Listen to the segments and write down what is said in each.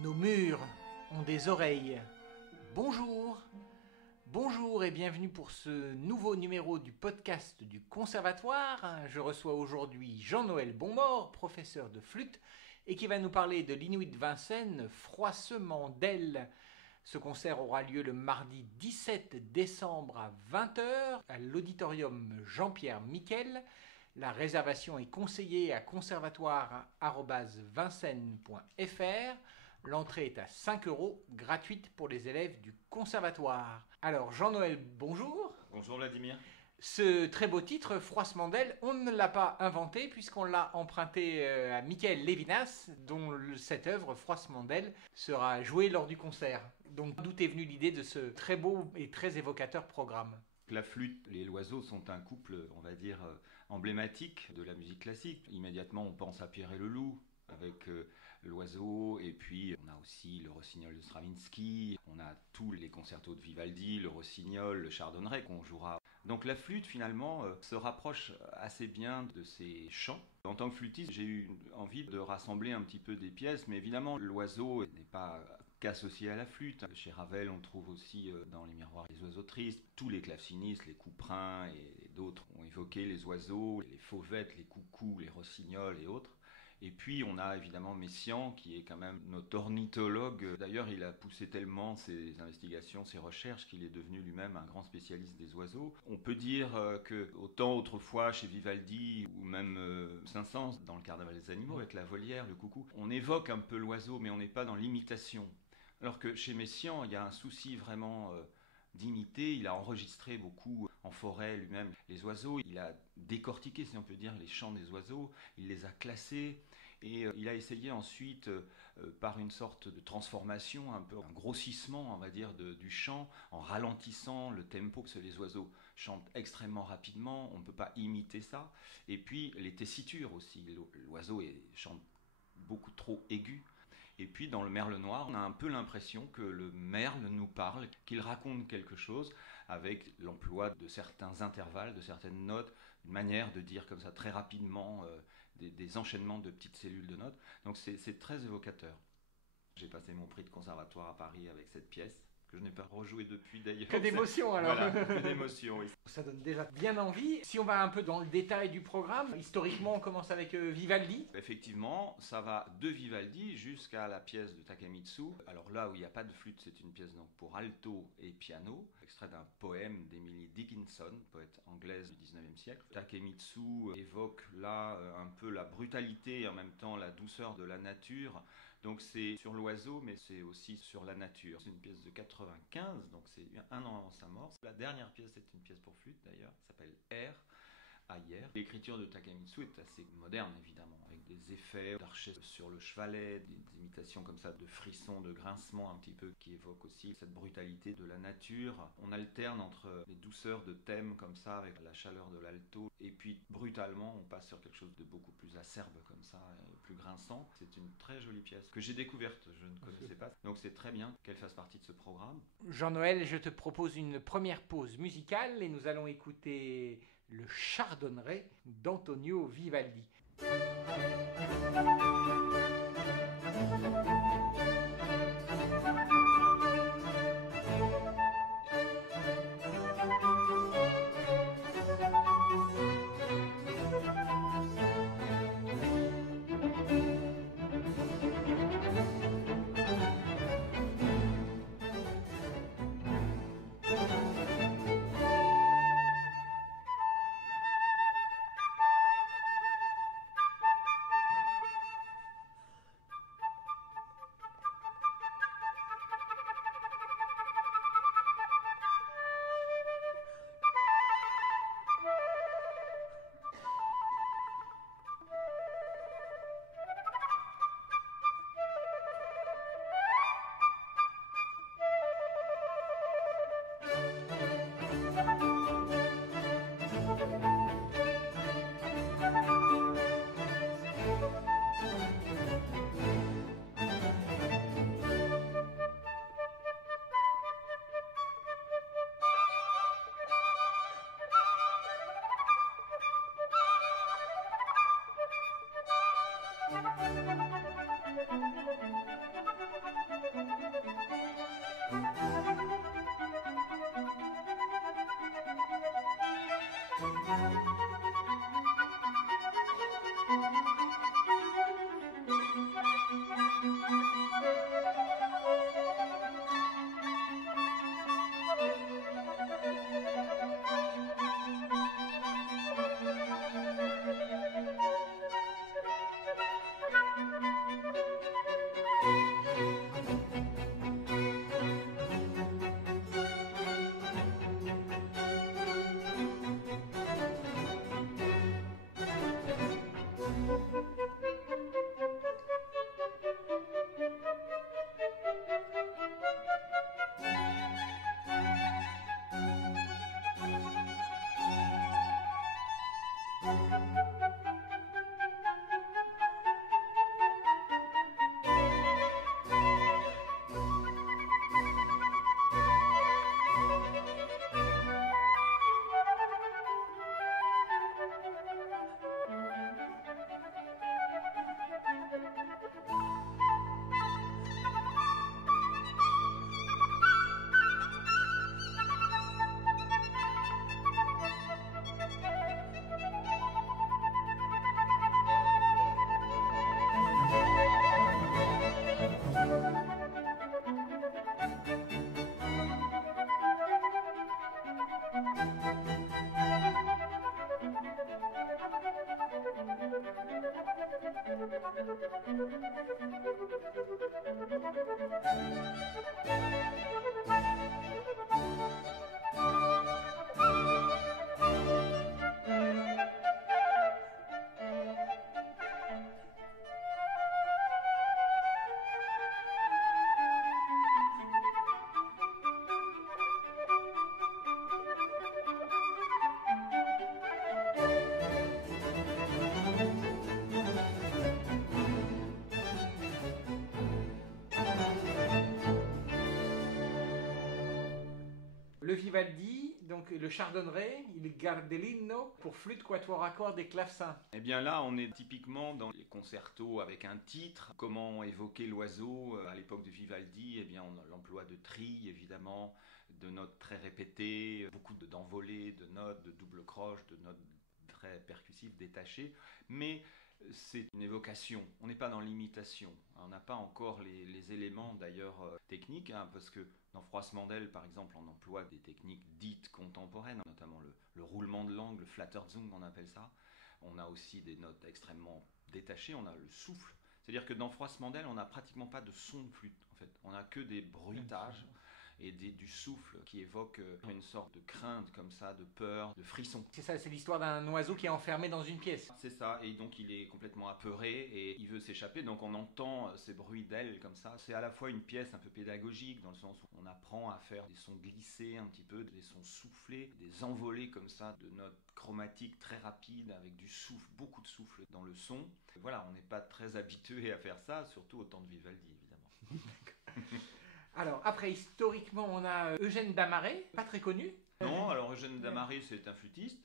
Nos murs ont des oreilles. Bonjour, bonjour et bienvenue pour ce nouveau numéro du podcast du Conservatoire. Je reçois aujourd'hui Jean-Noël Bonmort, professeur de flûte, et qui va nous parler de l'Inuit Vincennes, Froissement d'ailes. Ce concert aura lieu le mardi 17 décembre à 20h à l'auditorium Jean-Pierre Miquel. La réservation est conseillée à conservatoire@vincennes.fr. L'entrée est à 5 €, gratuite pour les élèves du conservatoire. Alors Jean-Noël, bonjour. Bonjour Vladimir. Ce très beau titre, Froissement d'ailes, on ne l'a pas inventé puisqu'on l'a emprunté à Michael Levinas, dont cette œuvre, Froissement d'ailes, sera jouée lors du concert. Donc d'où est venue l'idée de ce très beau et très évocateur programme? La flûte et l'oiseau sont un couple, on va dire, emblématique de la musique classique. Immédiatement, on pense à Pierre et le Loup avec l'oiseau, et puis on a aussi le rossignol de Stravinsky, on a tous les concertos de Vivaldi, le rossignol, le chardonneret qu'on jouera. Donc la flûte finalement se rapproche assez bien de ces chants. En tant que flûtiste, j'ai eu envie de rassembler un petit peu des pièces, mais évidemment l'oiseau n'est pas qu'associé à la flûte. Chez Ravel, on trouve aussi dans les miroirs les oiseaux tristes. Tous les clavecinistes, les couperins et d'autres ont évoqué les oiseaux, les fauvettes, les coucous, les rossignols et autres. Et puis on a évidemment Messiaen qui est quand même notre ornithologue. D'ailleurs il a poussé tellement ses investigations, ses recherches qu'il est devenu lui-même un grand spécialiste des oiseaux. On peut dire que autant autrefois chez Vivaldi ou même Saint-Saëns dans le Carnaval des animaux avec la volière, le coucou, on évoque un peu l'oiseau mais on n'est pas dans l'imitation. Alors que chez Messiaen il y a un souci vraiment d'imiter, il a enregistré beaucoup en forêt lui-même les oiseaux, il a décortiqué si on peut dire les chants des oiseaux, il les a classés et il a essayé ensuite par une sorte de transformation, un peu un grossissement on va dire du chant en ralentissant le tempo parce que les oiseaux chantent extrêmement rapidement, on ne peut pas imiter ça, et puis les tessitures aussi, l'oiseau chante beaucoup trop aigu. Et puis dans le merle noir, on a un peu l'impression que le merle nous parle, qu'il raconte quelque chose avec l'emploi de certains intervalles, de certaines notes, une manière de dire comme ça très rapidement des enchaînements de petites cellules de notes. Donc c'est très évocateur. J'ai passé mon prix de conservatoire à Paris avec cette pièce, que je n'ai pas rejoué depuis d'ailleurs. Que d'émotion alors. Voilà, que d'émotion, oui. Ça donne déjà bien envie. Si on va un peu dans le détail du programme, historiquement on commence avec Vivaldi. Effectivement, ça va de Vivaldi jusqu'à la pièce de Takemitsu. Alors là où il n'y a pas de flûte, c'est une pièce donc pour alto et piano, extrait d'un poème d'Emily Dickinson, poète anglaise du 19e siècle. Takemitsu évoque là un peu la brutalité et en même temps la douceur de la nature. Donc c'est sur l'oiseau, mais c'est aussi sur la nature. C'est une pièce de 95, donc c'est un an avant sa mort. La dernière pièce, c'est une pièce pour flûte d'ailleurs, s'appelle Air. Hier. L'écriture de Takemitsu est assez moderne évidemment, avec des effets d'archet sur le chevalet, des imitations comme ça de frissons, de grincements un petit peu qui évoquent aussi cette brutalité de la nature. On alterne entre les douceurs de thème comme ça avec la chaleur de l'alto et puis brutalement on passe sur quelque chose de beaucoup plus acerbe comme ça, plus grinçant. C'est une très jolie pièce que j'ai découverte, je ne connaissais pas. Donc c'est très bien qu'elle fasse partie de ce programme. Jean-Noël, je te propose une première pause musicale et nous allons écouter le chardonneret d'Antonio Vivaldi. Le Vivaldi, donc le Chardonneret, il Gardellino pour flûte, quatuor à cordes et clavecin. Eh bien là, on est typiquement dans les concertos avec un titre. Comment évoquer l'oiseau à l'époque de Vivaldi? Eh bien, on a l'emploi de trilles, évidemment, de notes très répétées, beaucoup d'envolées, de notes, de double croche, de notes très percussives, détachées. Mais c'est une évocation, on n'est pas dans l'imitation, on n'a pas encore les éléments d'ailleurs techniques, parce que dans Froissmandel par exemple on emploie des techniques dites contemporaines, notamment le roulement de langue, le Flatterzung on appelle ça. On a aussi des notes extrêmement détachées, on a le souffle, c'est-à-dire que dans Froissmandel on n'a pratiquement pas de son de flûte en fait, on n'a que des bruitages et du souffle qui évoque une sorte de crainte comme ça, de peur, de frisson. C'est ça, c'est l'histoire d'un oiseau qui est enfermé dans une pièce. C'est ça, et donc il est complètement apeuré et il veut s'échapper, donc on entend ces bruits d'ailes comme ça. C'est à la fois une pièce un peu pédagogique, dans le sens où on apprend à faire des sons glissés un petit peu, des sons soufflés, des envolées comme ça, de notes chromatiques très rapides, avec du souffle, beaucoup de souffle dans le son. Voilà, on n'est pas très habitué à faire ça, surtout au temps de Vivaldi, évidemment. Alors, après, historiquement, on a Eugène Damaret, pas très connu. Non, alors Eugène Damaret, c'est un flûtiste,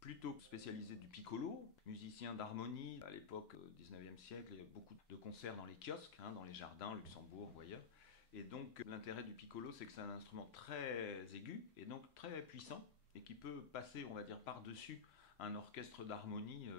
plutôt spécialisé du piccolo, musicien d'harmonie. À l'époque, au 19e siècle, il y a beaucoup de concerts dans les kiosques, dans les jardins, Luxembourg ou ailleurs. Et donc, l'intérêt du piccolo, c'est que c'est un instrument très aigu et donc très puissant et qui peut passer, on va dire, par-dessus un orchestre d'harmonie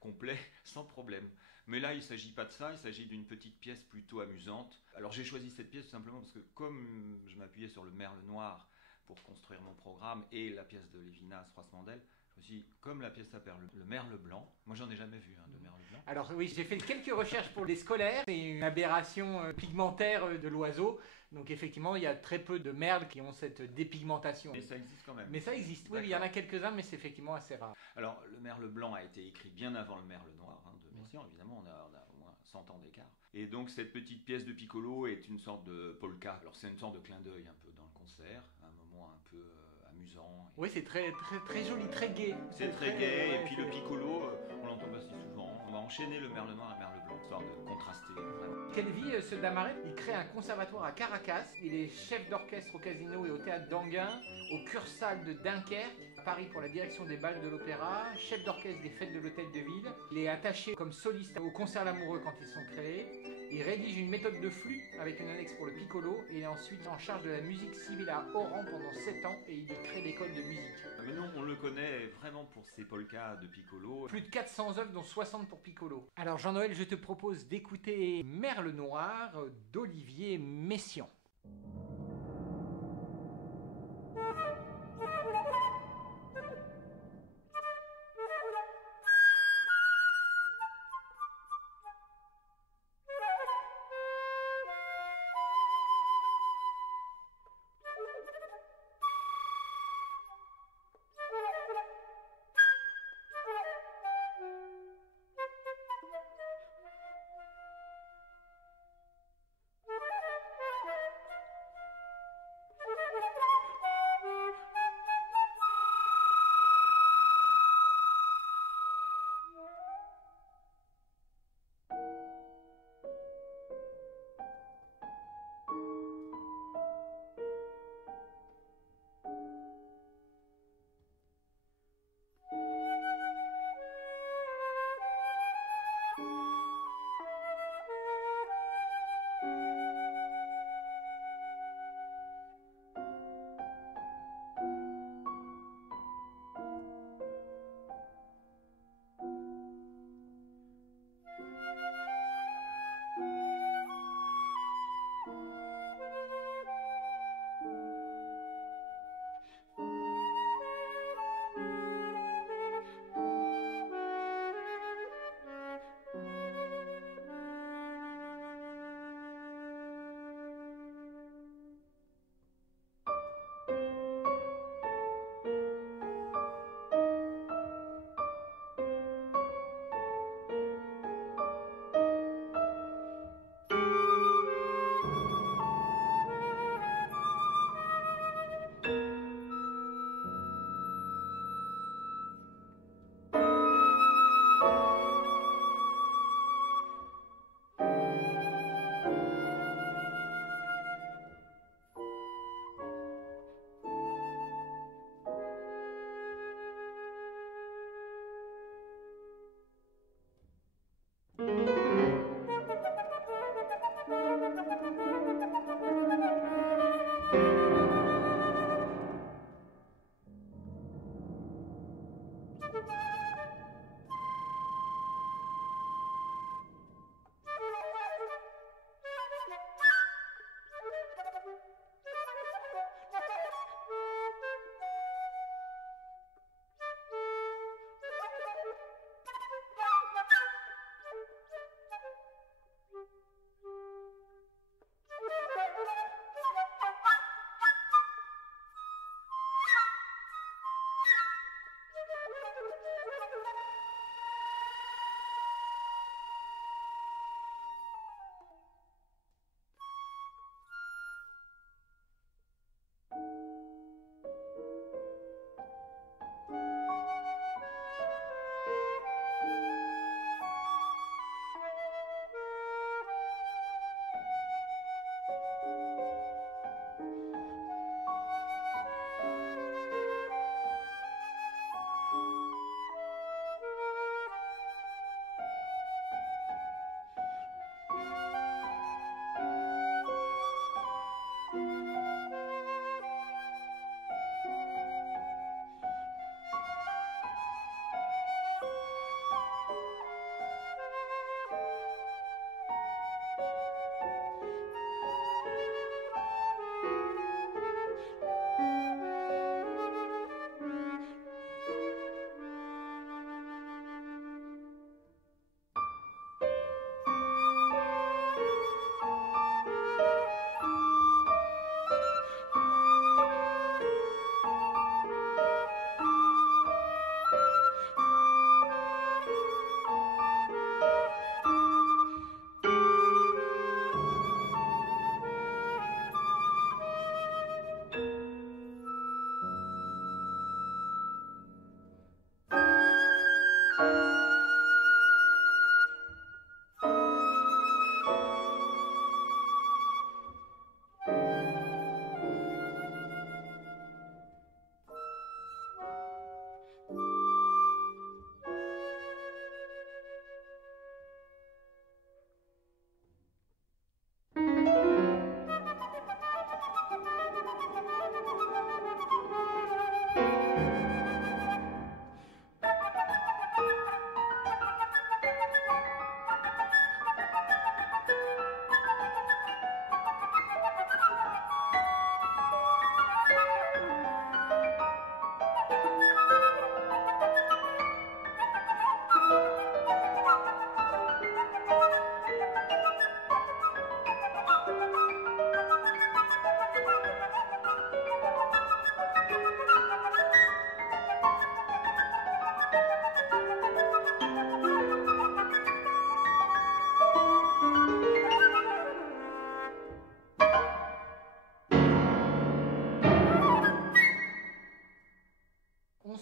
complet sans problème. Mais là, il ne s'agit pas de ça, il s'agit d'une petite pièce plutôt amusante. Alors j'ai choisi cette pièce tout simplement parce que comme je m'appuyais sur le merle noir pour construire mon programme et la pièce de Lévinas, Froissmandel, je me suis dit, comme la pièce s'appelle le merle blanc, moi j'en ai jamais vu de merle blanc. Alors oui, j'ai fait quelques recherches pour les scolaires, c'est une aberration pigmentaire de l'oiseau. Donc effectivement, il y a très peu de merles qui ont cette dépigmentation. Mais ça existe quand même. Mais ça existe, oui, il y en a quelques-uns, mais c'est effectivement assez rare. Alors le merle blanc a été écrit bien avant le merle noir de Messiaen, évidemment, on a au moins 100 ans d'écart. Et donc cette petite pièce de piccolo est une sorte de polka. Alors c'est une sorte de clin d'œil un peu dans le concert, un moment un peu amusant. Oui, c'est très, très, très joli, très gai. C'est très gai, et puis le piccolo, on l'entend pas si souvent. On va enchaîner le merle noir et le merle blanc, histoire de contraster vraiment. Quelle vie ce Damaret? Il crée un conservatoire à Caracas, il est chef d'orchestre au Casino et au Théâtre d'Anguin, au Cursal de Dunkerque, à Paris pour la direction des bals de l'opéra, chef d'orchestre des fêtes de l'Hôtel de Ville. Il est attaché comme soliste au Concert Lamoureux quand ils sont créés. Il rédige une méthode de flûte avec une annexe pour le piccolo et il est ensuite en charge de la musique civile à Oran pendant 7 ans et il y crée l'école de musique. Mais non, on le connaît vraiment pour ses polkas de piccolo. Plus de 400 œuvres dont 60 pour piccolo. Alors Jean-Noël, je te propose d'écouter Merle Noir d'Olivier Messiaen.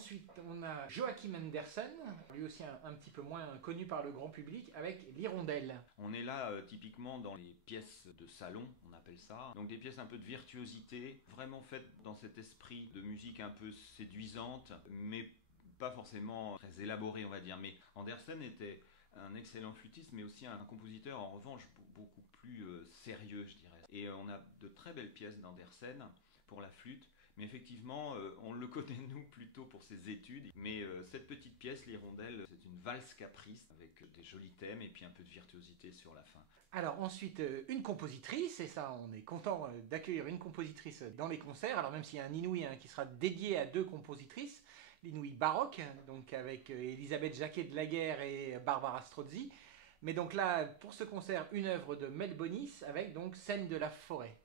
ensuite, on a Joachim Andersen, lui aussi un petit peu moins connu par le grand public, avec l'Hirondelle. On est là typiquement dans les pièces de salon, on appelle ça. Donc des pièces un peu de virtuosité, vraiment faites dans cet esprit de musique un peu séduisante, mais pas forcément très élaborée, on va dire. Mais Andersen était un excellent flûtiste, mais aussi un compositeur en revanche beaucoup plus sérieux, je dirais. Et on a de très belles pièces d'Andersen pour la flûte. Mais effectivement, on le connaît nous plutôt pour ses études. Mais cette petite pièce, l'Hirondelle, c'est une valse caprice avec des jolis thèmes et puis un peu de virtuosité sur la fin. Alors ensuite, une compositrice, et ça on est content d'accueillir une compositrice dans les concerts, alors même s'il y a un inouï qui sera dédié à 2 compositrices, l'inouï baroque, donc avec Elisabeth Jacquet de Laguerre et Barbara Strozzi. Mais donc là, pour ce concert, une œuvre de Mel Bonis avec donc Scène de la forêt.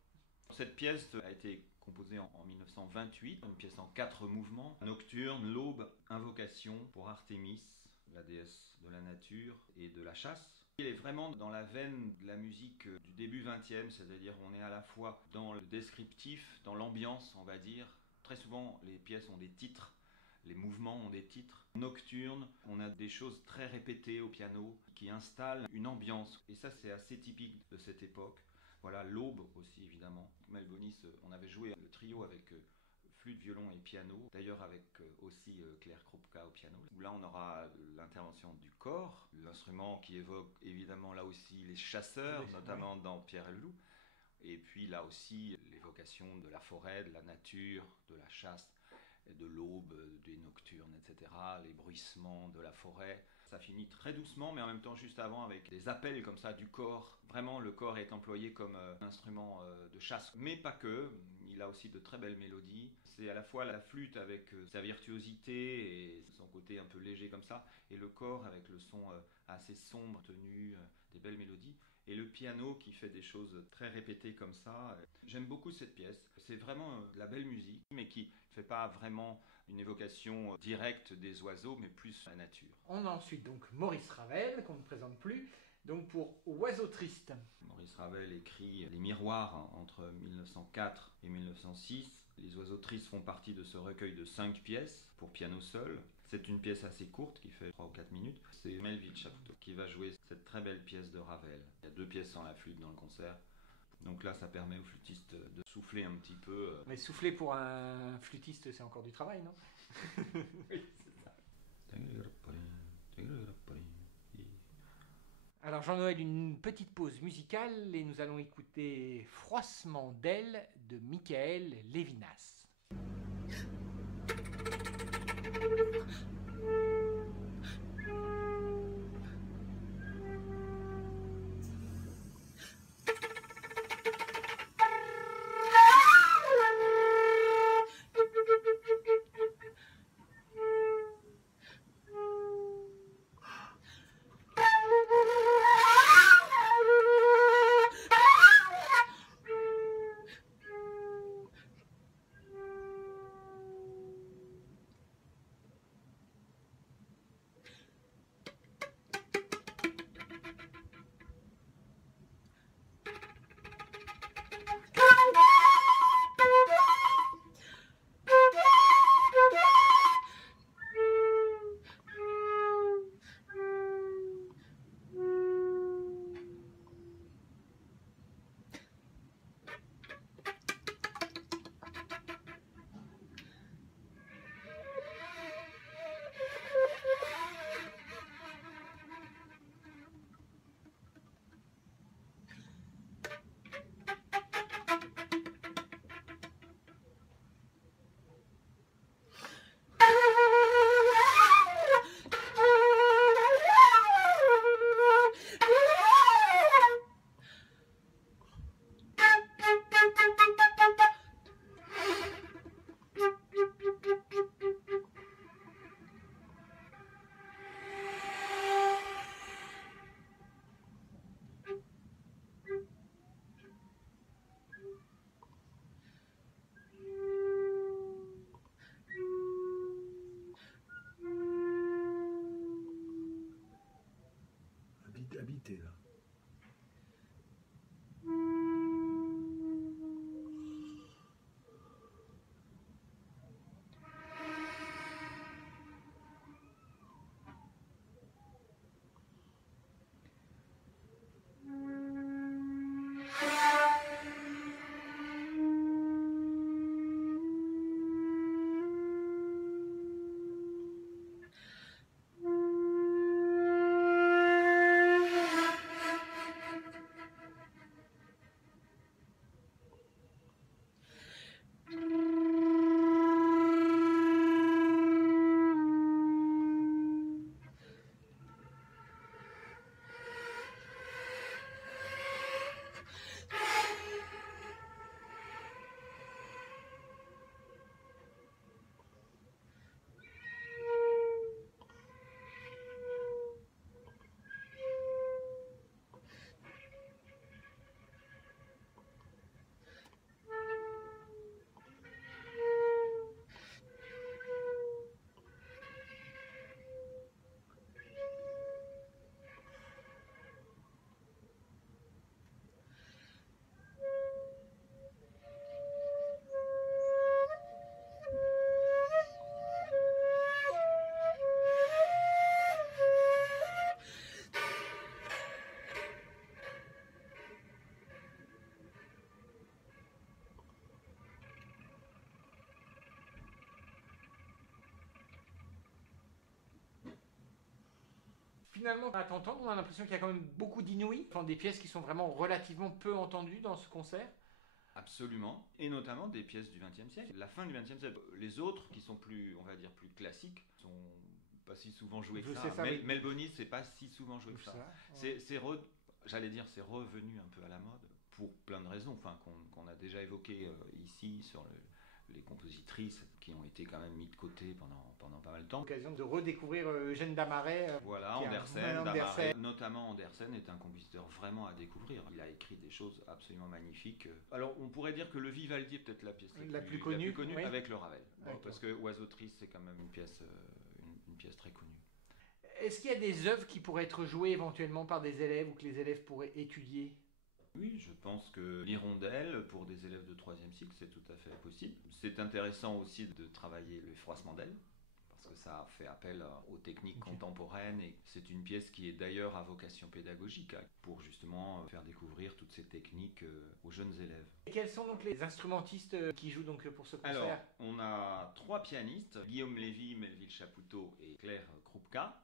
Cette pièce a été composée en 1928, une pièce en 4 mouvements, nocturne, l'aube, invocation pour Artémis, la déesse de la nature et de la chasse. Il est vraiment dans la veine de la musique du début 20e, c'est-à-dire on est à la fois dans le descriptif, dans l'ambiance, on va dire. Très souvent, les pièces ont des titres, les mouvements ont des titres. Nocturne, on a des choses très répétées au piano qui installent une ambiance. Et ça, c'est assez typique de cette époque. Voilà, l'aube aussi, évidemment. Mel Bonis, on avait joué le trio avec flûte, violon et piano. D'ailleurs, avec aussi Claire Krupka au piano. Où là, on aura l'intervention du corps, l'instrument qui évoque évidemment là aussi les chasseurs, notamment dans Pierre et le Loup. Et puis là aussi, l'évocation de la forêt, de la nature, de la chasse, de l'aube, des nocturnes, etc. Les bruissements de la forêt. Ça finit très doucement, mais en même temps juste avant avec des appels comme ça du corps. Vraiment, le corps est employé comme instrument de chasse, mais pas que. Il a aussi de très belles mélodies. C'est à la fois la flûte avec sa virtuosité et son côté un peu léger comme ça, et le corps avec le son assez sombre, tenu, des belles mélodies. Et le piano qui fait des choses très répétées comme ça. J'aime beaucoup cette pièce. C'est vraiment de la belle musique, mais qui ne fait pas vraiment une évocation directe des oiseaux, mais plus la nature. On a ensuite donc Maurice Ravel, qu'on ne présente plus, donc pour Oiseau triste. Maurice Ravel écrit Les Miroirs entre 1904 et 1906. Les Oiseaux tristes font partie de ce recueil de 5 pièces pour piano seul. C'est une pièce assez courte qui fait 3 ou 4 minutes. C'est Melville Chapoutot qui va jouer cette très belle pièce de Ravel. Il y a 2 pièces sans la flûte dans le concert. Donc là, ça permet aux flûtistes de souffler un petit peu. Mais souffler pour un flûtiste, c'est encore du travail, non? Oui, c'est ça. Alors Jean-Noël, une petite pause musicale et nous allons écouter Froissement d'ailes de Michael Levinas. Habité là. Finalement, à t'entendre, on a l'impression qu'il y a quand même beaucoup d'inouïs, enfin, des pièces qui sont vraiment relativement peu entendues dans ce concert. Absolument, et notamment des pièces du XXe siècle, la fin du XXe siècle. Les autres, qui sont plus, on va dire, plus classiques, sont pas si souvent jouées que ça. Oui. Melbonis, c'est pas si souvent joué que ça. Ouais. J'allais dire, c'est revenu un peu à la mode, pour plein de raisons, enfin, qu'on a déjà évoquées ici, sur les compositrices qui ont été quand même mis de côté pendant pas mal de temps. L'occasion de redécouvrir Eugène Damaret. Voilà, Andersen, notamment Andersen est un compositeur vraiment à découvrir. Il a écrit des choses absolument magnifiques. Alors on pourrait dire que le Vivaldi est peut-être la pièce la plus connue oui. avec le Ravel. Bon, parce que Oiseau triste c'est quand même une pièce très connue. Est-ce qu'il y a des œuvres qui pourraient être jouées éventuellement par des élèves ou que les élèves pourraient étudier ? Oui, je pense que l'hirondelle, pour des élèves de 3e cycle, c'est tout à fait possible. C'est intéressant aussi de travailler le froissement d'ailes, parce que ça fait appel aux techniques contemporaines, et c'est une pièce qui est d'ailleurs à vocation pédagogique, pour justement faire découvrir toutes ces techniques aux jeunes élèves. Et quels sont donc les instrumentistes qui jouent donc pour ce concert ? Alors, on a 3 pianistes, Guillaume Lévy, Melville Chapoutot et Claire Krupka.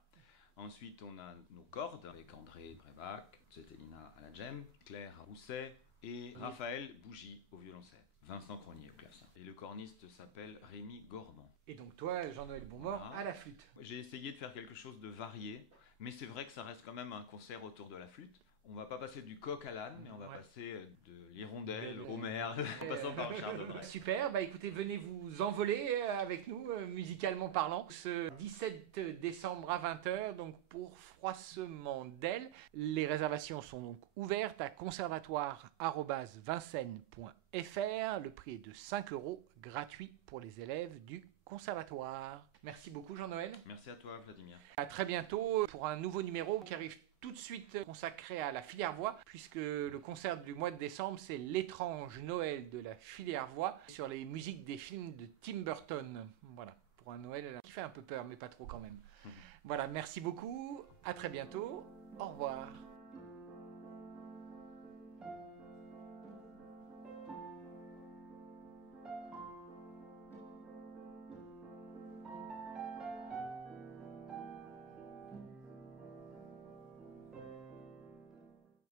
Ensuite, on a nos cordes avec André Brevac, Zetelina à la djembe, Claire Rousset et Raphaël Bougie au violoncelle. Vincent Cronier au clavecin. Et le corniste s'appelle Rémi Gorban. Et donc toi, Jean-Noël Bonmort, à la flûte. J'ai essayé de faire quelque chose de varié, mais c'est vrai que ça reste quand même un concert autour de la flûte. On va pas passer du coq à l'âne, mais on va passer de l'hirondelle au merle, en passant par le char de Brel. Super, bah écoutez, venez vous envoler avec nous, musicalement parlant, ce 17 décembre à 20h, donc pour Froissement d'ailes. Les réservations sont donc ouvertes à conservatoire@vincennes.fr. Le prix est de 5 €, gratuit pour les élèves du conservatoire. Merci beaucoup Jean-Noël. Merci à toi Vladimir. À très bientôt pour un nouveau numéro qui arrive tout de suite consacré à la filière voix, puisque le concert du mois de décembre, c'est l'étrange Noël de la filière voix sur les musiques des films de Tim Burton. Voilà, pour un Noël qui fait un peu peur, mais pas trop quand même. Voilà, merci beaucoup, à très bientôt, au revoir.